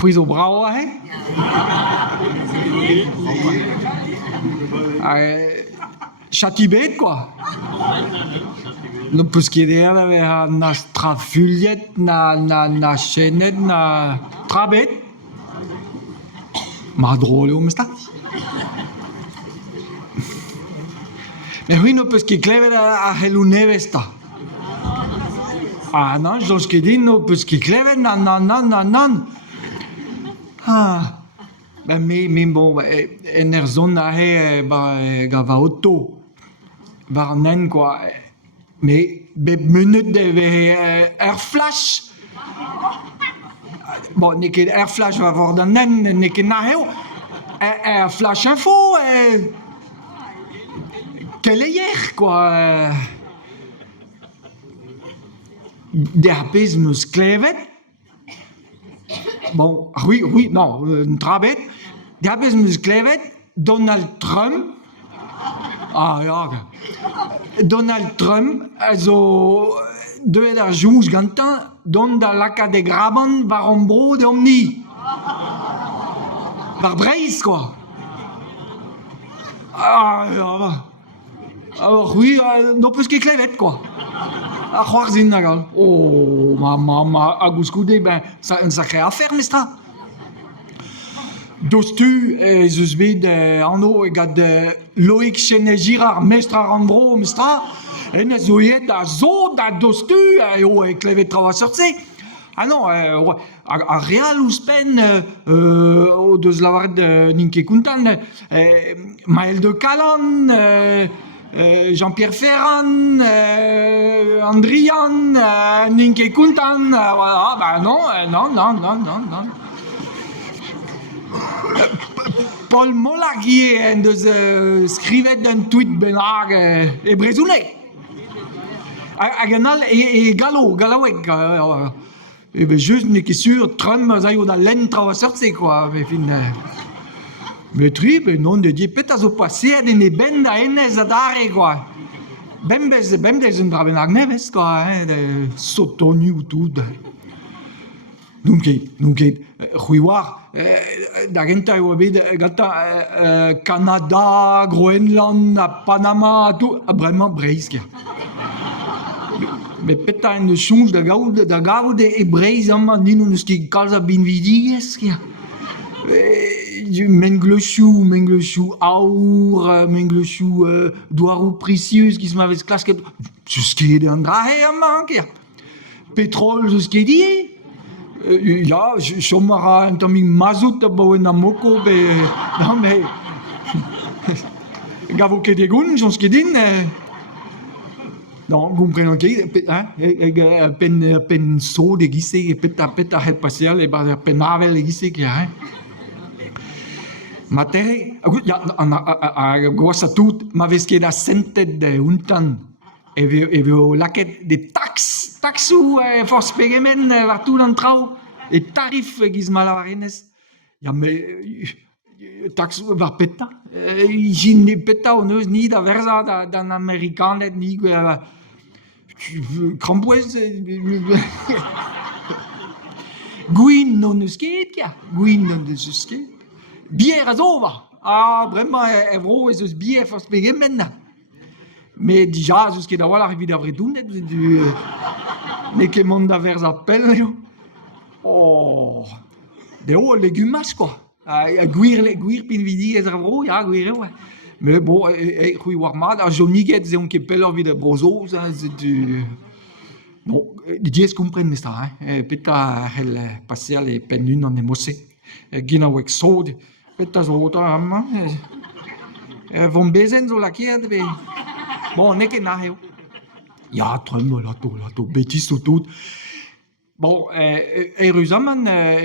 Ruizo bravo, hein? Chatibet, quoi. No, pues que idea na strafuljet, na chenet, na trabet. Ma drôle, om sta. Mais oui, no, pues que clever a helunevesta. Ah, non, je que dis, no, pues que clever, nan. Ah. Ben, mais bon, en zone he, gava auto. Varnen, quoi. Mais, minute de airflash. Bon, n'est que airflash va avoir d'un nen, n'est que naheo. Airflash info, quelle est hier, quoi. Derpismus klevet. Bon, oui, non, trabet. Derpismus klevet, Donald Trump. Ah, ja. Donald Trump, also, de der Jungs gantan, don da laka de graban, varon bro de omni. Var breis, quoi. Ah, ja. Alors, oui, non plus qu'il clevet, quoi. A c'hoarzhin nagal. Oh, ma gouskoude, ben, ça une sacrée affaire, mais ça. Dostu, zeus bet anno gad Loïc Chenet-Girard, mestre Randro, mestra, en zoiet a zo da dostu, eo clevet trava sortse. Ah non, a real ouspen, o deus lavaret ninke kontan, Maël de Calan, Jean-Pierre Ferrand, Andrian, ninke kontan, voilà, bah non. Paul Molaghi en deus skrivet d'un tweet benag e brezounet. Hag an al galauek. E be just ne ket sur Trump zaio da len traoù sortse, quoi. Me tri, non de die pet a zo paseet en e ben da enez a dare, quoi. Bembez un dra benag nevez, quoi. Sotoni ou tout. Nunket, c'houiwar, da genta eo bet gata Canada, Groenland, Panama, tout, vraiment breiz, Mais peta en eus chonj da gavout e breiz amma nin on eus ket kalz a binvidigez, Menglechou aour, Menglechou douarou precius qui se m'avez klasket, eus ket an drahe amma, Pétrole, eus ket die. Ja, chomara un tamik mazout a baouen a moko, non, mais... Gavo ket egoun, jons ket din, non, gomprenan ket, pen so de gise, pet a het pasial, pen avel de gise, Ma tere, a goas a tout, ma vez ket a sentet de untan, e veo laket de taxou force pegement var tout an trao, e tarif giz malavarenez. Ja, me taxou var peta. Jin ne peta on eus ni da verza d'an amerikanet ni krampouez. Gwin non eus ket, Bier a zo va. Ah, bremañ evro ez eus bier force pegement. Mais déjà, jusqu'à d'avoir l'arrivée d'avril dounet, ne ket mont da verz a pell, Oh, de o legumas, quoi. A gwir pin vidi ez avro, ya, gwir, ouais. Mais bon, c'houiz war mat, a joniget zeon ket pellor vid a brozo, bon, diez kompren mes ta, peta hel paseal e pen an emose. Gina wek sod, peta zo ta amma. Von bezen zo lakiet, bon, ne ket naheo. Ja, Trump, lato, betis tout. Bon, Erusaman,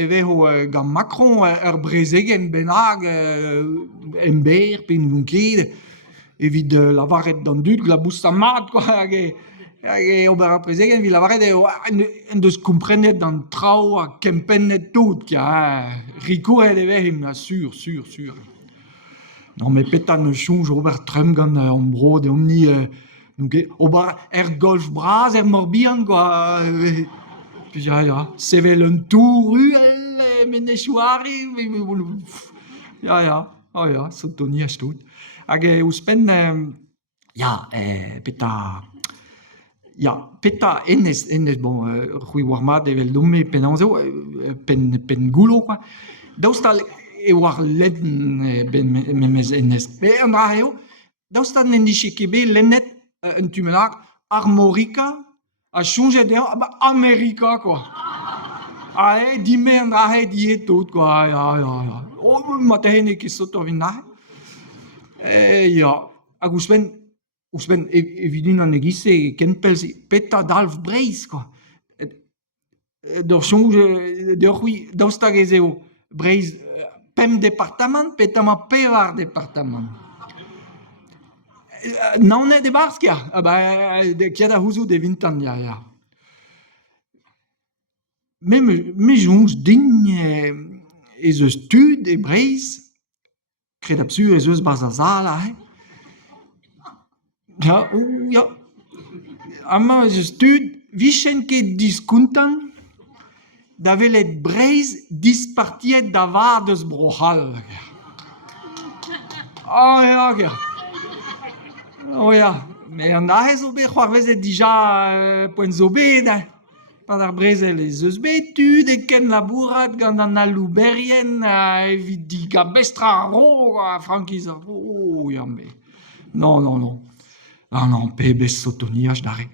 veho gant Macron brezegen benag en ber, pen vunket, evit lavaret d'an dud, glabous sa mat, quoi, hag ober a brezegen, vi lavaret en deus komprenet d'an trao a kempennet tout, rikouret evehim, sur. Non, mais petan ne chonj Robert Trump gant an bro de omni, ober golf braz morbihan, quoi. Ja, sevel un tour ruel, men echuari, ja, so Toni stut. Hag uspen, ja, peta, ja, peta ennes, bon, rui warma devel dumme pen anzo, pen gulo, quoi. Daoustal e war leden ben memez ennes. Be an dra eo, daoustal n'en dichekebe lennet un tumelak armorica, a chonjet eo, America, quoi. Ah, dime an dra eo die tout, quoi, ja. O, ma tehene ket soto vin nahe. Ja, hag ouzben evidun an egize kenpels peta dalv breiz, quoi. D'ur chonj, d'ur c'hwi daoustag ez eo breiz pem departement, peta ma pevar departement. Naonet e barz kia, kia da houzout e vintan, ya. Me jonj din ez eus tud e breiz, kred absur ez eus barz a zala, Ja. Ama ez eus tud, vichen ket diskontan, da velet breiz dispartiet da var deus brochal. Ja. Me an ahe zo bet c'hoarvezet dija poent zo bet, pa d'ar brezel ez eus bet tud e ken labourat gant an alouberien evit diga bestra ro, frankiz a ro, ja, me. Non. Non, pebez sotoniaj dare.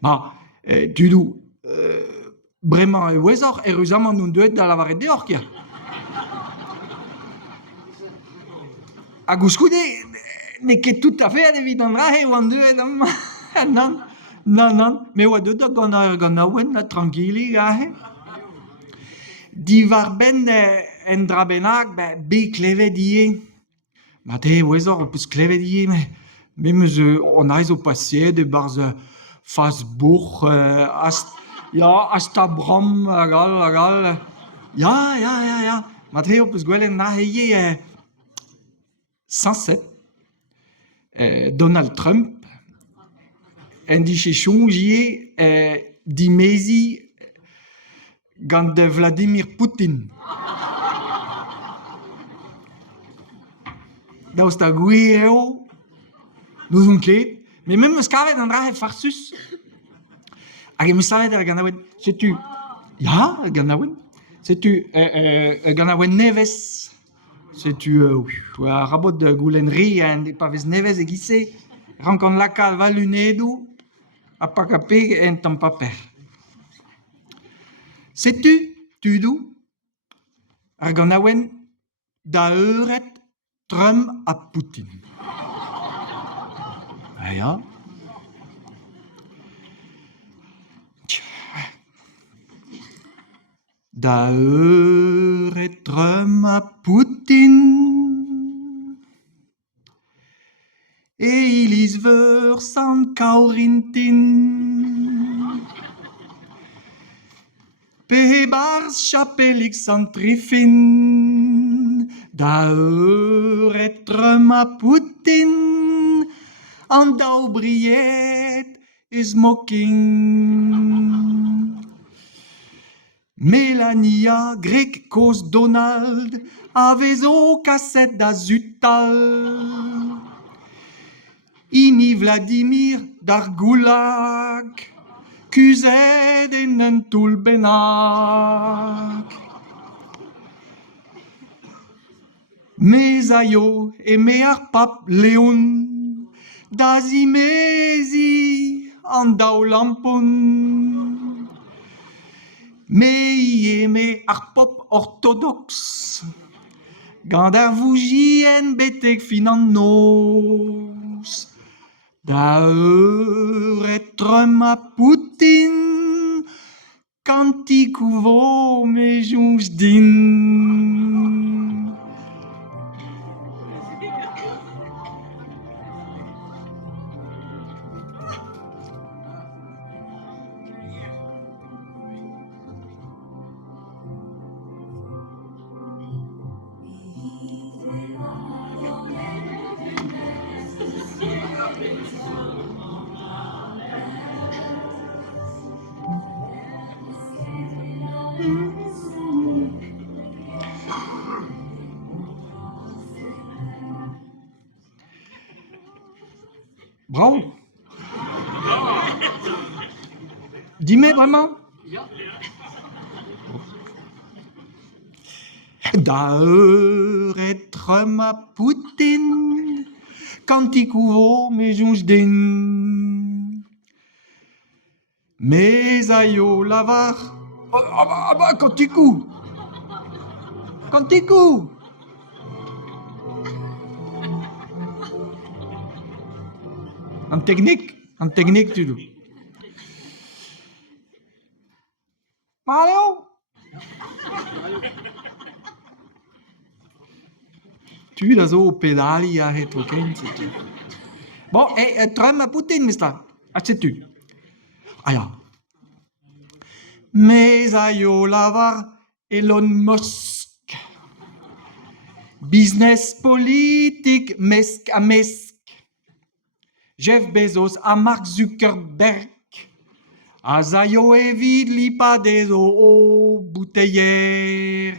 Ma, tudou, bremañ e ouezoc'h erruzaman n'on deuet da lavaret deoc'h, kia. Hag ouzkoude, ne ket tout a fait evit an dra eo an deuet, non, me oa deut gant aouen la tranquilli, Divar ben en dra bennak, be klevet ie. Ma te ouezoc'h peus klevet ie, meus an aiz o pasiet e barz Fasbourg, Astabram, agal. Ja. Ma te o peus gwelet na ie Sanset, Donald Trump, en diche chonj ie dimezi gant Vladimir Poutine. Daoust a gwe eo, nous on ket, mais même eus kavet an dra farsus. Hag eus savet ar ganaouenn, setu, ya, ganaouenn, setu ganaouenn nevez, setu, a rabot goulenri, pa vez nevez e gise, rankant lakal valunedou, a pakapeg en tampaper. Setu, tudou, ar ganaouenn da euret Trump a Poutine. Ja. Da euret Trump a Poutine, e iliz veur sant kaorintin, pe barz chapelik sant trifin, da euret Trump a Poutine, an daou briet e smoking. Melania grek koz Donald a vezo kaset da zutal. Ini Vladimir d'ar goulag, kuzet en un toul bennak. Me zaio e me ar pap Leon, da zimezi an daou lampon. Me ie ar pop orthodox, gant ar voujien betek fin an noz. Da euret Trump a Poutine, kantikou vo me jonj din. Bravo. Dis-moi vraiment. Daar être ma Poutine, quand il couvre mes jonges din. Mais aïe lavar. Quand il cou. Quand il cou. En technique, tu dis. Mario. Tu da so pedali a het tu. Bon, tram a Poutine, mister. Acceptu. Ah ja. Mais aïe lavar Elon Musk. Business politique, mesque à mesque. Jeff Bezos à Mark Zuckerberg. Azayo et vide li pas des eaux bouteillères.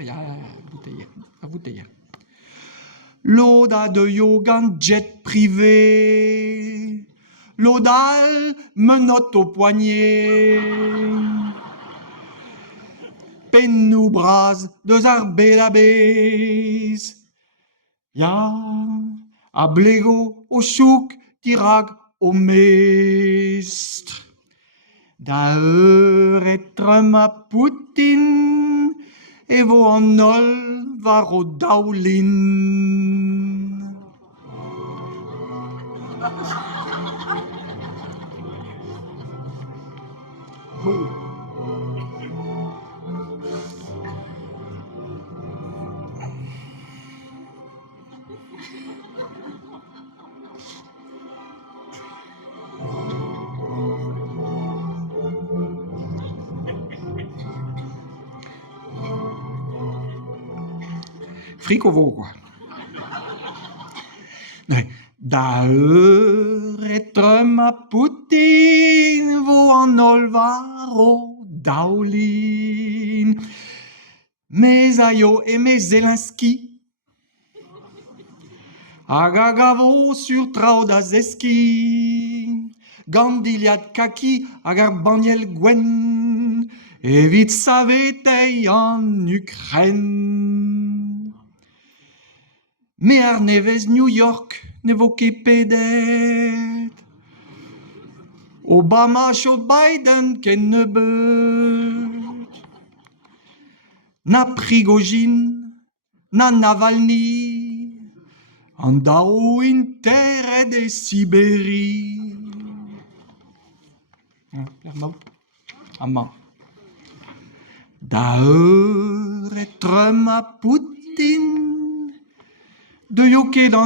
Bouteillère. L'oda de yoga jet privé. L'odal menotte au poignet. Penou bras de arbres la base. Ya, a blego au chouk, tirag au mestre. Da être ma Poutine, et vo en ol var o daoulin. Fric au veau, quoi. Da être ma Poutine, vo en ol var o daoulin. Mes aïos et mes Zelensky. Agagavo sur Traudazeski. Gandiliad Kaki, agar Baniel Gwen. Evit Savetei en Ukraine. Mais Arneves New York, n'évoquez pédet. Obama Joe Biden, ken ne beut. Na Prigogine, na Navalny. Andao in terre de Sibérie. Amma. Da être ma Poutine, de yoke dans